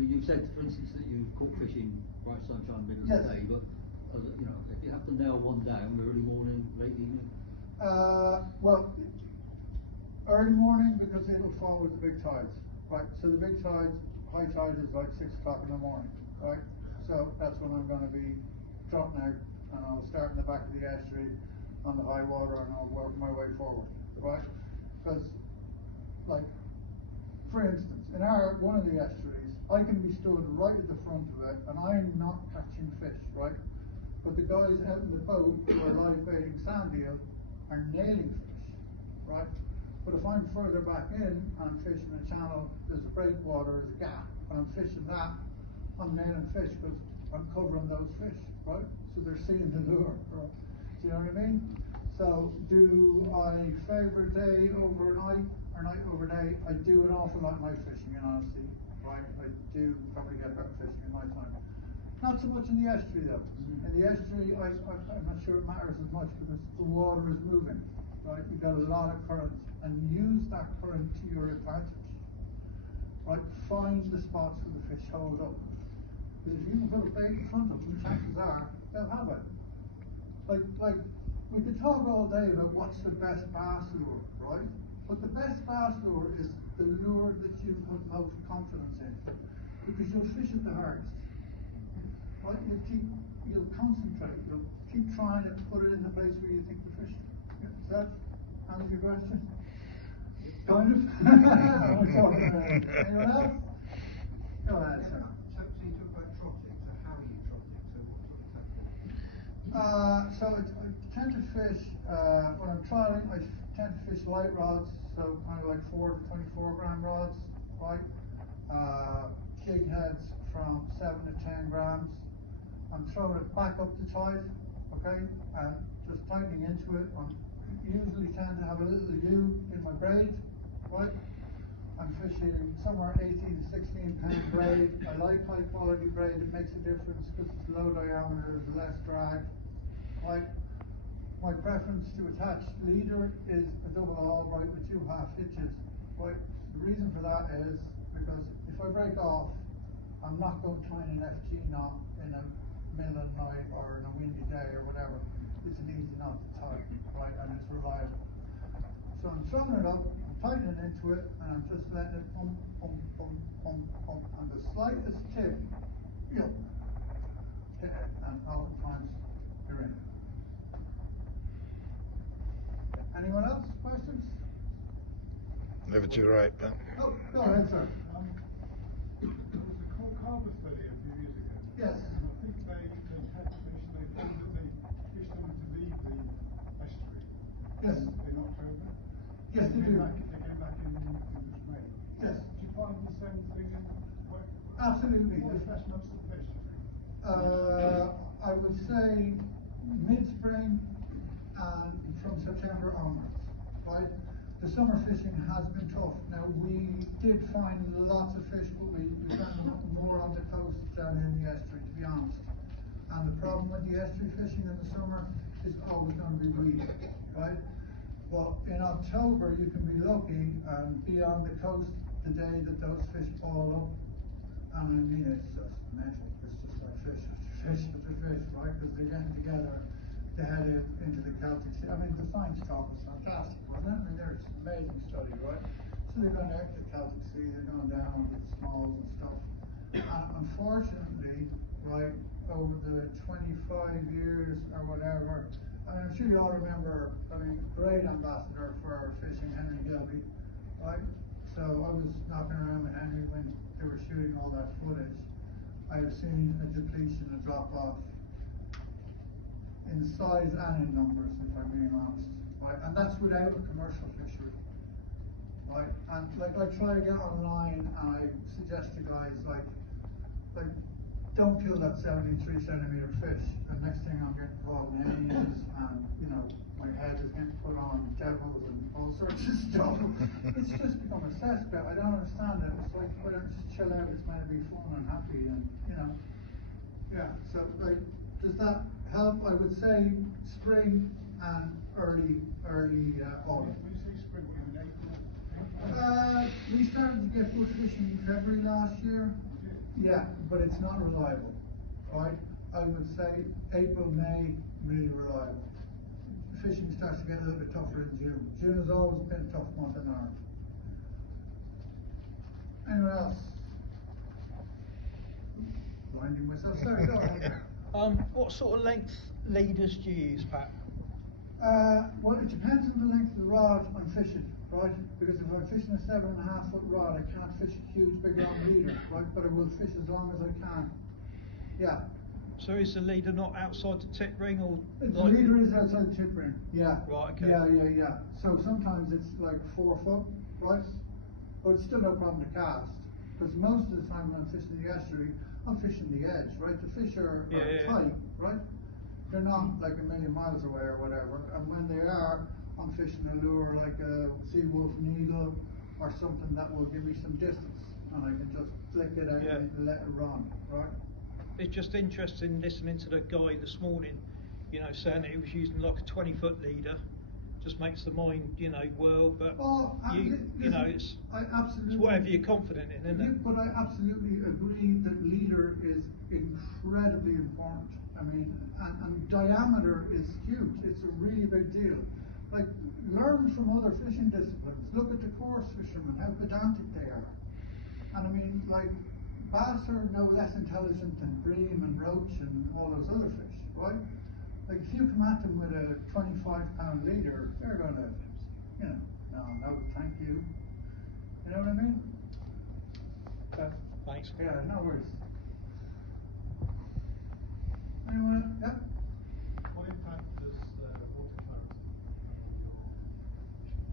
mean, you've said, for instance, that you caught fishing bright sunshine, middle of the day, but you know, if you have to nail one down, early morning, late evening. Well, early morning, because it'll fall with the big tides, right? So the big tides, high tide is like 6 o'clock in the morning, right? So that's when I'm going to be trotting out, and I'll start in the back of the estuary on the high water, and I'll work my way forward, right? Because, like, for instance, in one of the estuaries, I can be stood right at the front of it, and I'm not catching fish, right? But the guys out in the boat who are live baiting sand eel are nailing fish, right? But if I'm further back in and I'm fishing a channel, there's a breakwater, there's a gap, and I'm fishing that, I'm nailing fish because I'm covering those fish, right? So they're seeing the lure, right? Do you know what I mean? So do I favour day over night or night over day? I do an awful lot night fishing, in honesty, right? I do probably get better fishing at night time. Not so much in the estuary though. In the estuary, I'm not sure it matters as much because the water is moving, right? You've got a lot of current, and use that current to your advantage, right? Find the spots where the fish hold up. Because if you can put a bait in front of them, chances are they'll have it. Like we could talk all day about what's the best bass lure, right? But the best bass lure is the lure that you put most confidence in, because you'll fish it the hardest. Right? You'll concentrate, you'll keep trying to put it in the place where you think the fish. Does that answer your question? Kind of. Anyone else? Go ahead, sir. So you talk about trotting, so how are you trotting? So what sort of technique? So I tend to fish, when I'm trotting, I tend to fish light rods, so kind of like 4 to 24 gram rods, right? Jig heads from 7 to 10 grams. I'm throwing it back up the tide, okay, and just tightening into it. I usually tend to have a little U in my braid, right? I'm fishing somewhere 18 to 16 pound braid. I like high quality braid. It makes a difference because it's low diameter, there's less drag, right? My preference to attach leader is a double Albright with 2 half hitches, right? The reason for that is because if I break off, I'm not going to tie an FG knot in a middle of night or in a windy day or whatever. It's an easy knot to tie, right? And it's reliable. So I'm throwing it up, I'm tightening into it, and I'm just letting it pump, pump, pump, pump, pump. And the slightest tip, you know, hit it, and oftentimes you're in. Anyone else? Questions? Never too right, but. Oh, go ahead, sir. There was a Carver study a few years ago. Yes. And I think they had fish, they found that the fish started to leave the estuary. Yes. In October. Yes, they do. They came back in May. Yes. Do you find the same thing in Absolutely. what freshness the fish? I would say mid-spring and from September onwards, right? The summer fishing has been tough. Now, we did find lots of fish, but we found more on the coast than in the estuary, to be honest. And the problem with the estuary fishing in the summer is always going to be weedy, right? But in October, you can be lucky and be on the coast the day that those fish fall up. And I mean, it's just mental. It's just like fish after fish after fish, right? Because they're getting together to head into the Celtic Sea. I mean, the science talk is fantastic, wasn't it? I mean, there's an amazing study, right? So they're going out to the Celtic Sea, they're going down over the smalls and stuff. And unfortunately, right, over the 25 years or whatever, I mean, I'm sure you all remember, I mean, great ambassador for fishing, Henry Gilby, right? So I was knocking around with Henry when they were shooting all that footage. I have seen a depletion, a drop off in size and in numbers, if I'm being honest, right? And that's without a commercial fishery, right? And like I try to get online and I suggest to guys like don't kill that 73 centimeter fish. The next thing I'm getting involved in aliens and, you know, my head is getting put on devils and all sorts of stuff. It's just become a cesspit. I don't understand it. It's like, why don't you just chill out? It's meant to be fun and happy and, you know. Yeah, so like, does that help? I would say spring and early autumn. When you say spring, what do you mean, April? We started to get good fishing in February last year. Yeah, but it's not reliable, right? I would say April, May, really reliable. Fishing starts to get a little bit tougher in June. June has always been a tough month in Ireland. Anyone else? Blinding myself. Sorry, go ahead. What sort of length leaders do you use, Pat? Well, it depends on the length of the rod I'm fishing, right? Because if I'm fishing a 7.5 foot rod, I can't fish a huge, big, long leader, right? But I will fish as long as I can. Yeah. So is the leader not outside the tip ring, or The like leader is outside the tip ring. Yeah. Right, okay. Yeah. So sometimes it's like 4 foot, right? But it's still no problem to cast. Because most of the time when I'm fishing the estuary, I'm fishing the edge, right? The fish are tight, right? They're not like a million miles away or whatever. And when they are, I'm fishing a lure like a sea wolf needle or something that will give me some distance. And I can just flick it out and let it run, right? It's just interesting listening to the guy this morning, you know, saying that he was using like a 20-foot leader. Just makes the mind, you know, whirl. But you know, it's whatever you're confident in, isn't it? But I absolutely agree that leader is incredibly important. I mean, and diameter is huge. It's a really big deal. Like, learn from other fishing disciplines. Look at the coarse fishermen, how pedantic they are. And I mean, like, bass are no less intelligent than bream and roach and all those other fish, right? Like, if you come at them with a 25-pound leader, they're gonna, you know, no, thank you. You know what I mean? Thanks. Yeah, no worries. Anyone? Yeah?